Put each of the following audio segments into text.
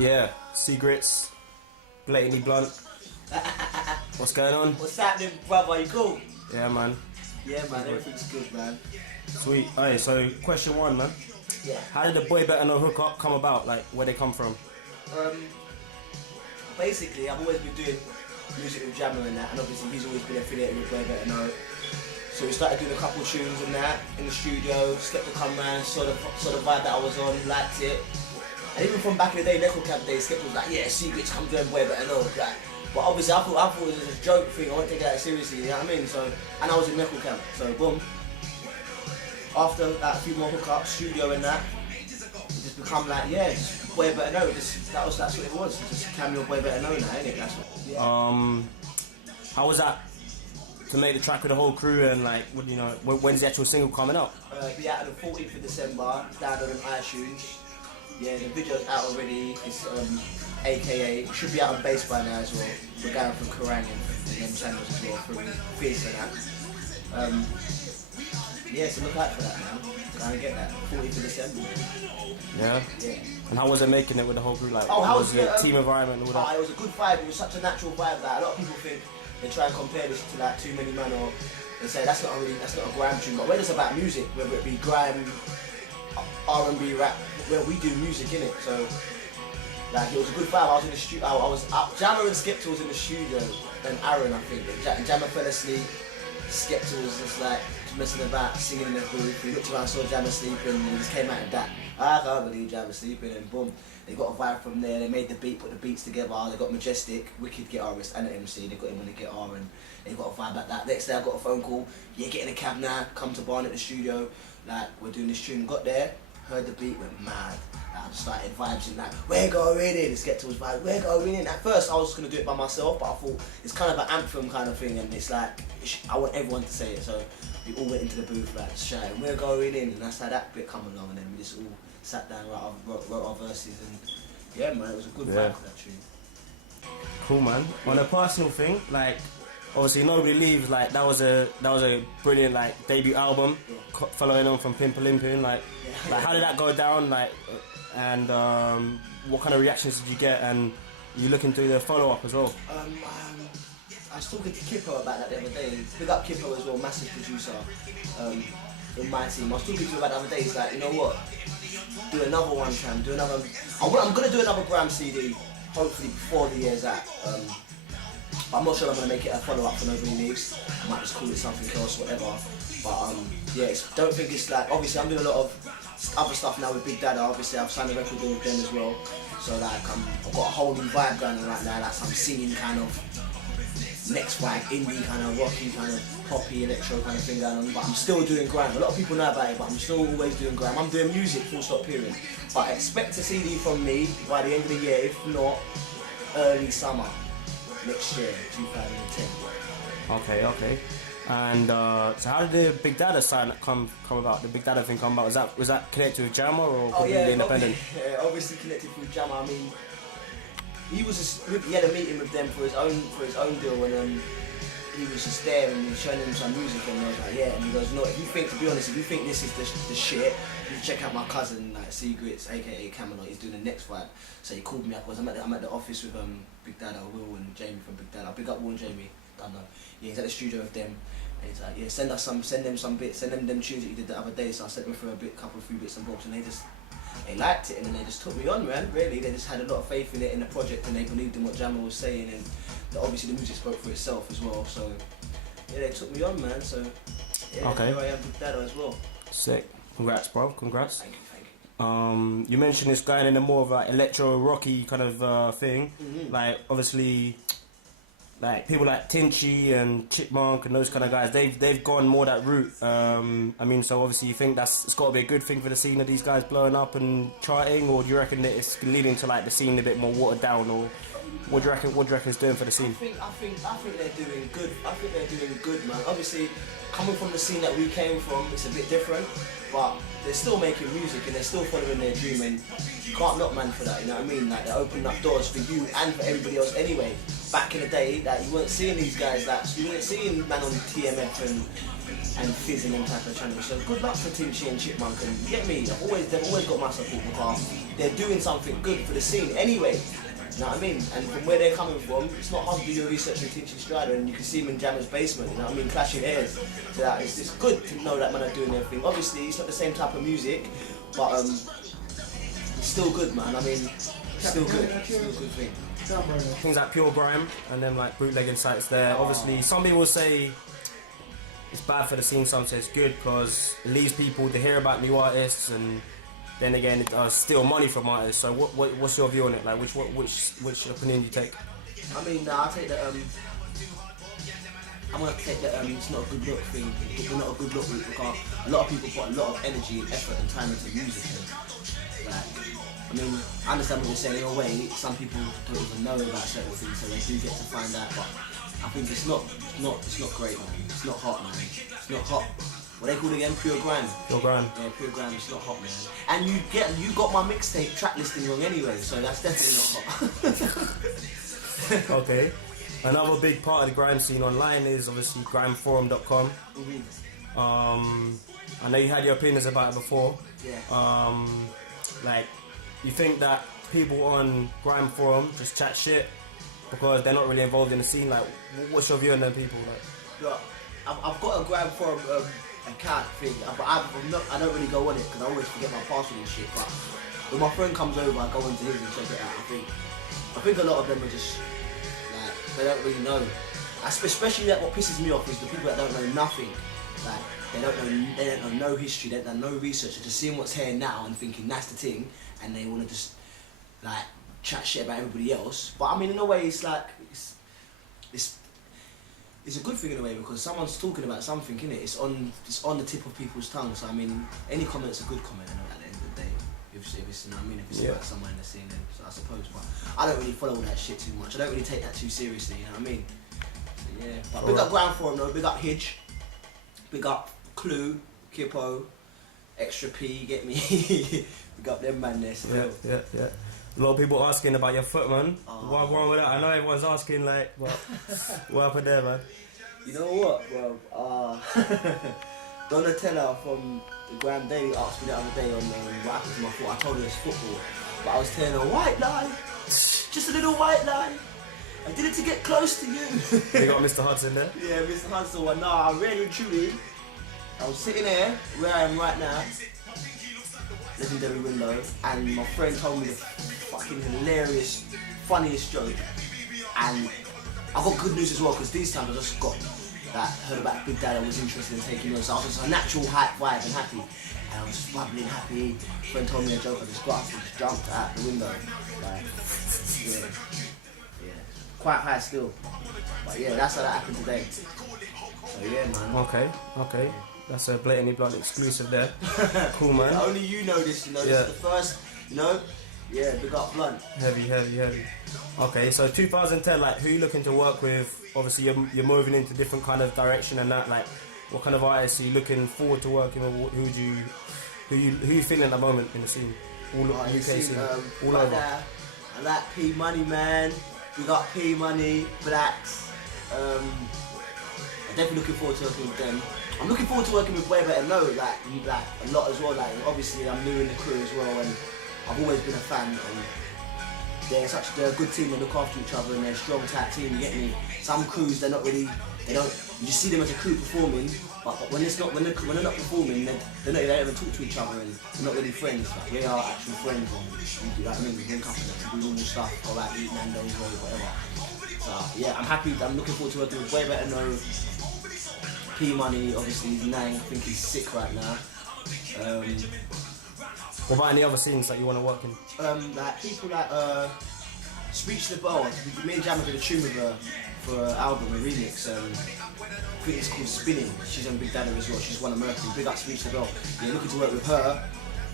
Yeah, Gritz, BlatantlyBlunt. What's going on? What's happening, brother? You cool? Yeah, man. Yeah, man. Everything's good, man. Sweet. Alright, so question one, man. Yeah. How did the Boy Better Know hookup come about? Like, where they come from? Basically, I've always been doing music with Jammer and that, and obviously he's always been affiliated with Boy Better Know. So we started doing a couple of tunes and that in the studio. Skepta come round, saw the vibe that I was on, liked it. And even from back in the day, Metal Camp days, Skepta was like, yeah, Secrets come doing Boy Better Know. Like, but obviously I thought it was just a joke thing. I wasn't taking that seriously. You know what I mean? So, and I was in Metal Camp. So boom. After a few more hookups, studio and that, it just become like, yeah, just Boy Better Know. That's what it was. Just cameo Boy Better Know now, innit? That's what. Yeah. How was that to make the track with the whole crew, and like, what do you know? When's the actual single coming up? Be out on the 14th of December. Download on iTunes. Yeah, the video's out already. It's AKA, it should be out on bass by now as well. We're going from Kerrang and them channels as well, through Fizz and that. Yeah, so look out for that now. Go and get that. 14th of December. Yeah? Yeah. And how was it making it with the whole group? Like, how was the team environment and all that? It was a good vibe. It was such a natural vibe that a lot of people think they try and compare this to like Too Many Men, or they say that's not a grime tune. But when it's about music, whether it be grime, R&B, rap, well, we do music innit. So like, it was a good vibe. I was in the studio. I was up. Jammer and Skepta was in the studio, and Aaron, I think. And Jammer fell asleep. Skepta was just like messing about, singing in the booth. We looked around, saw Jammer sleeping, and he just came out of that. I can't believe Jammer sleeping, and boom, they got a vibe from there. They made the beat, put the beats together. They got Majestic, wicked guitarist, and an MC. They got him on the guitar, and they got a vibe like that. Next day, I got a phone call. Yeah, get in a cab now. Come to Barnet, the studio. Like, we're doing this tune. Got there, heard the beat, went mad. I just started vibes in like, we're going in. Skepta was like, we're going in. At first, I was just gonna do it by myself, but I thought it's kind of an anthem kind of thing, and it's like, I want everyone to say it. So we all went into the booth like shouting, we're going in, and that's how that bit come along. And then we just all sat down, wrote our verses, and yeah, man, it was a good vibe for that tune. Cool, man. On a personal thing, like, obviously Nobody Leaves, like that was a brilliant like debut album, following on from Pimpin', like how did that go down, like, and what kind of reactions did you get, and you looking to do the follow up as well? I was talking to Kippo about that the other day. Big up Kippo as well, massive producer in my team. I was talking to him about the other day. He's like, you know what? Do another one, Cam. Do another. I'm gonna do another Gram CD, hopefully before the year's out. I'm not sure I'm gonna make it a follow up for Nobody Leaves. I might just call it something else, whatever. But yeah, don't think it's like. Obviously, I'm doing a lot of other stuff now with Big Dada. Obviously, I've signed a record deal with them as well. So like, I've got a whole new vibe going on right now. Like some singing kind of next vibe, indie kind of rocky, kind of poppy, electro kind of thing going on. But I'm still doing grime. A lot of people know about it, but I'm still always doing grime. I'm doing music, full stop, period. But expect a CD from me by the end of the year, if not early summer next year, 2010. Okay. And so how did the Big Dada sign come about? The Big Dada thing come about? Was that connected with Jammer or completely independent? Obviously connected with Jammer. I mean, he had a meeting with them for his own deal, and he was just there and showing them some music, and I was like, yeah. And he goes, no, if you think this is the shit, you check out my cousin, like Gritz, aka Camelot. He's doing the next vibe. So he called me up. I'm at the office with Big Dada, Will and Jamie from Big Dada. Big up Will and Jamie. Don't know. Yeah, he's at the studio with them. And he's like, yeah, send them some bits, send them tunes that you did the other day. So I sent them through a few bits and bobs, and they liked it, and then they just took me on, man. Really, they just had a lot of faith in it, in the project, and they believed in what Jammer was saying, and obviously the music spoke for itself as well. So yeah, they took me on, man. So yeah, here I am with Dada as well. Sick. Congrats, bro. Congrats. Thank you. You mentioned this going in a more of like electro rocky kind of thing. Mm-hmm. Like obviously, like people like Tinchy and Chipmunk and those kind of guys, they've gone more that route. I mean, so obviously you think it's got to be a good thing for the scene of these guys blowing up and charting, or do you reckon that it's leading to like the scene a bit more watered down, or what do you reckon it's doing for the scene? I think they're doing good. I think they're doing good, man. Obviously, coming from the scene that we came from, it's a bit different, but they're still making music and they're still following their dream, and you can't knock man for that, you know what I mean? Like, they're opening up doors for you and for everybody else anyway. Back in the day, that you weren't seeing these guys, that you weren't seeing man on TMF and and Fizz and them type of channels. So good luck for Tinchy and Chipmunk, and you get me? They've always got my support because they're doing something good for the scene anyway. You know what I mean? And from where they're coming from, it's not hard to do your research in Tinchy Strider, and you can see them in Jammer's basement. You know what I mean? Clashing heads. So that it's good to know that man are doing their thing. Obviously, it's not the same type of music, but it's still good, man. I mean, still good. Still a good thing. Things like Pure Grime and then like bootlegging sites there. Obviously, some people say it's bad for the scene, some say it's good because it leads people to hear about new artists, and then again, it steal money from artists. So what's your view on it? Like which opinion you take? I mean, I take the I'm gonna take the it's not a good look thing. It's not a good look route because a lot of people put a lot of energy and effort and time into music. Like, I mean, I understand what you're saying. In a way, some people don't even know about certain things, so they do get to find out. But I think it's not great, man. It's not hot, man. It's not hot. What they call it again? Pure Grime. Pure Grime. Yeah, Pure Grime. It's not hot, man. And you got my mixtape track listing wrong anyway, so that's definitely not hot. Okay. Another big part of the grime scene online is obviously grimeforum.com. I know you had your opinions about it before. Yeah. Like, you think that people on Grime Forum just chat shit because they're not really involved in the scene? Like, what's your view on them people? Like, look, I've got a Grime Forum account thing, but I don't really go on it because I always forget my password and shit. But when my friend comes over, I go into his and check it out. I think a lot of them are just like they don't really know. Especially that what pisses me off is the people that don't know nothing. Like they don't know no history, they don't know no research. They're just seeing what's here now and thinking that's the thing, and they want to just like chat shit about everybody else. But I mean, in a way, it's like it's a good thing in a way because someone's talking about something, innit? It's on the tip of people's tongue. So I mean, any comment's a good comment, you know, at the end of the day. If it's, you know what I mean, if it's about someone in the scene, then, so I suppose. But I don't really follow all that shit too much. I don't really take that too seriously, you know what I mean? So, yeah. But big up Ground Forum though, big up Hidge, big up Clue, Kippo, Extra P, get me. Big up them man there still. Yeah. A lot of people asking about your foot, man. What's wrong with that? I know everyone's asking, like, what happened there, man? You know what, bro? Donatella from the Grand Daily asked me the other day on what happened to my foot. I told her it's football, but I was telling her, white lie, just a little white lie. I did it to get close to you. You got Mr. Hudson there? Yeah, Mr. Hudson. Well, no, I really and truly, I was sitting there where I am right now, legendary window, and my friend told me the fucking hilarious, funniest joke, and I got good news as well because these times I just got heard about Big Dada was interested in taking notes. So I was just a natural hype vibe and happy, and I was just bubbling happy. Friend told me a joke, I just got up and just jumped out the window, like yeah, quite high still, but yeah, that's how that happened today. So yeah, man. Okay. That's a Blatantly Blunt exclusive there. Cool, man. Yeah, only you know this, you know. This is the first, you know. Yeah, big up Blunt. Heavy. Okay, so 2010, like, who you looking to work with? Obviously, you're moving into different kind of direction and that. Like, what kind of artists are you looking forward to working with? Who you feeling at the moment in the scene? All UK scene, all over. I like P Money, man. We got P Money, Blacks. I'm definitely looking forward to working with them. I'm looking forward to working with Way Better Know, like a lot as well. Like, obviously, I'm new in the crew as well, and I've always been a fan. And they're a good team. They look after each other, and they're a strong tag team. You get me? Some crews, they don't. You just see them as a crew performing, but when they're not performing, they don't even talk to each other, and they're not really friends. Like, we are actual friends, and you know what I mean? We link up and do normal stuff, or like eat Nando's or whatever. So yeah, I'm happy. I'm looking forward to working with Way Better Know. P Money, obviously, Nang, I think he's sick right now. What about any other scenes that you want to work in? Like people like Speech the Bell. Me and Jammer did a tune with her for an album, a remix. I think it's called Spinning. She's on Big Dada as well. She's won a Mercury. Big up Speech the Bell. Yeah, looking to work with her.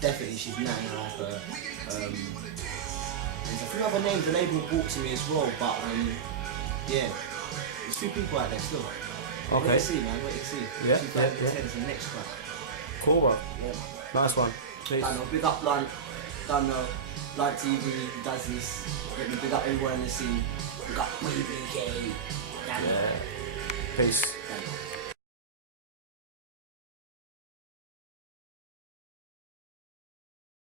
Definitely, she's Nang. I like her. There's a few other names the label brought to me as well, but yeah, there's few people out there still. Okay. Wait to see, man. Wait to see. Yeah. 2010 is the next one. Cool, bro. Yeah. Nice one. Please. Don't know. Big up Blunt. Don't know. Blunt TV he does this. Let me big up everyone in the scene. Big up WBK. Peace. Don't know.